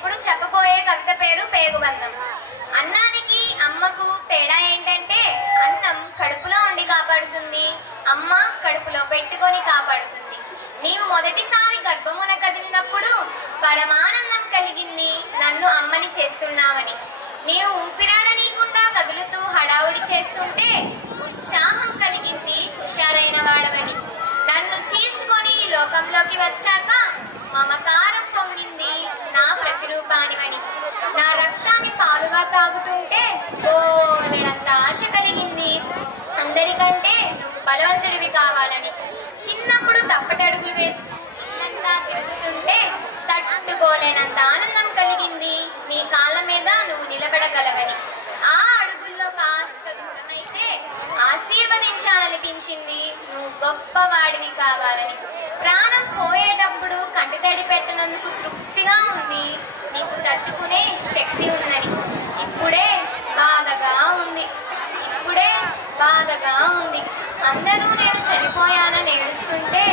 ఇప్పుడు చెప్పబోయే కవిత పేరు పేగుబంధం. అన్నానికి అమ్మకు తేడా ఏంటంటే అన్నం కడుపులో ఉండి కాపాడుతుంది, అమ్మ కడుపులో పెట్టుకొని కాపాడుతుంది. నీవు మొదటిసారి గర్భమున కదిలినప్పుడు పరమానందం కలిగింది నన్ను అమ్మని చేస్తున్నావని. నీవు ఊపిరాడనీయకుండా కదులుతూ హడావుడి చేస్తుంటే ఉత్సాహం కలిగింది హుషారైన వాడవని. నన్ను చీల్చుకొని ఈ లోకంలోకి వచ్చాక మమకారం పొంగింది నా ప్రతిరూపానివని. నా రక్తాన్ని పాలుగా తాగుతుంటే ఓలేడంత ఆశ కలిగింది అందరికంటే నువ్వు బలవంతుడివి కావాలని. చిన్నప్పుడు తప్పటడుగులు వేస్తూ ఇల్లంతా తిరుగుతుంటే తట్టుకోలేనంత ఆనందం కలిగింది నీ కాళ్ళ మీద నువ్వు నిలబడగలవని. ఆ అడుగుల్లో కాస్త దూరమైతే ఆశీర్వదించాలనిపించింది నువ్వు గొప్పవాడివి కావాలని. ప్రాణం పోయేటప్పుడు కంటితడి పెట్టినందుకు తృప్తిగా ఉంది నీకు తట్టుకునే శక్తి ఉందని. ఇప్పుడే బాధగా ఉంది, ఇప్పుడే బాధగా ఉంది. అందరూ నేను చనిపోయానని ఏడుస్తుంటే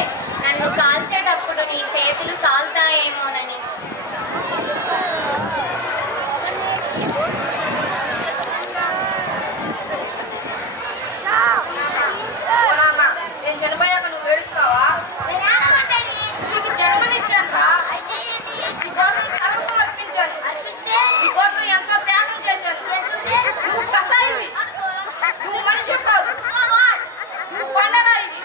నన్ను కాల్చేటప్పుడు నీ చేతులు కాల్తాయేమోనని. నేను చనిపోయాక నువ్వు ఏడుస్తావా? నీకు జన్మనిచ్చానురా, నీకోసం సర్వస్వం అర్పించాను, నీకోసం ఎంతో త్యాగం చేశాను. నువ్వు కసాయివి, నువ్వు మనిషి కాదు, నువ్వు పండరాయివి.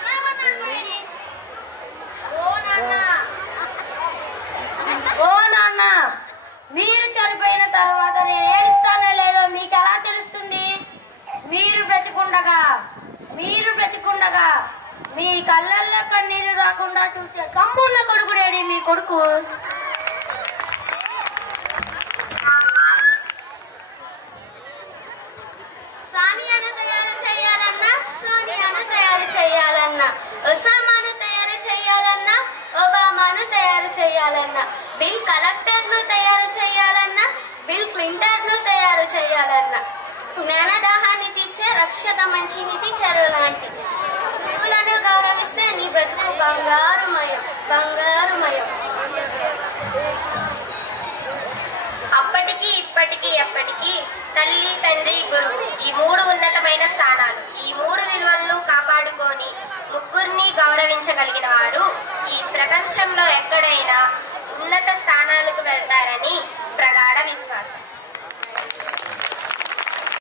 ఓ నాన్న, మీరు చనిపోయిన తర్వాత నేను ఏడుస్తానో లేదో మీకు ఎలా తెలుస్తుంది? మీరు బ్రతికుండగా మీ కళ్ళల్లో కన్నీళ్లు రాకుండా చూసే కమ్మున్న కొడుకుడేడి మీ కొడుకు? సానియాను తయారు చేయాలన్నా, సోనియాను తయారు చేయాలన్నా, ఒసామాను తయారు చేయాలన్నా, ఒబామాను తయారు చేయాలన్నా, బిల్ కలెక్టర్ను తయారు చేయాలన్నా, బిల్ క్లింటన్ను తయారు చేయాలన్నా, జ్ఞానదాహాన్ని తీర్చే రక్షత మంచినిధి చెరువు లాంటి పూలను గౌరవిస్తే నీ బ్రతుకు బంగారుమయం, బంగారుమయం. అప్పటికి ఇప్పటికీ ఎప్పటికీ తల్లి, తండ్రి, గురువు ఈ మూడు ఉన్నతమైన స్థానాలు. ఈ మూడు విలువలను కాపాడుకొని ముగ్గురిని గౌరవించగలిగిన వారు ఈ ప్రపంచంలో ఎక్కడైనా ఉన్నత స్థానాలకు వెళ్తారని ప్రగాఢ విశ్వాసం.